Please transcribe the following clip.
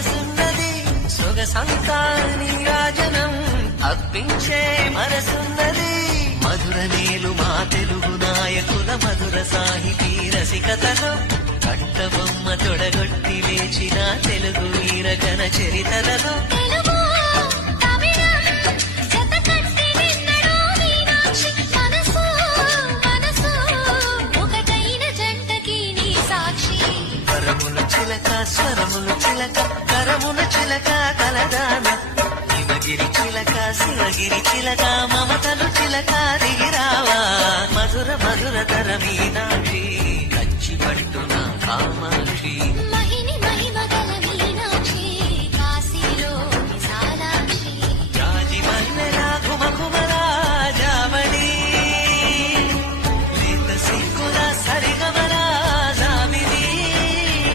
వయసున్నది సొగసంతా నీరాజనం అప్పించే మనసున్నది మధుర నేలు మా తెలుగు నాయకుల మధుర సాహితీ రసికతలో కట్టబొమ్మ తొడగొట్టి లేచిన తెలుగు వీరగణ చరితలలో స్వరములు చిలక కరముల చిలక కలదాన హిమగిరి చిలక శివగిరి చిలక మమతలు చిలక దిగిరావా మధుర మధుర తర మీనా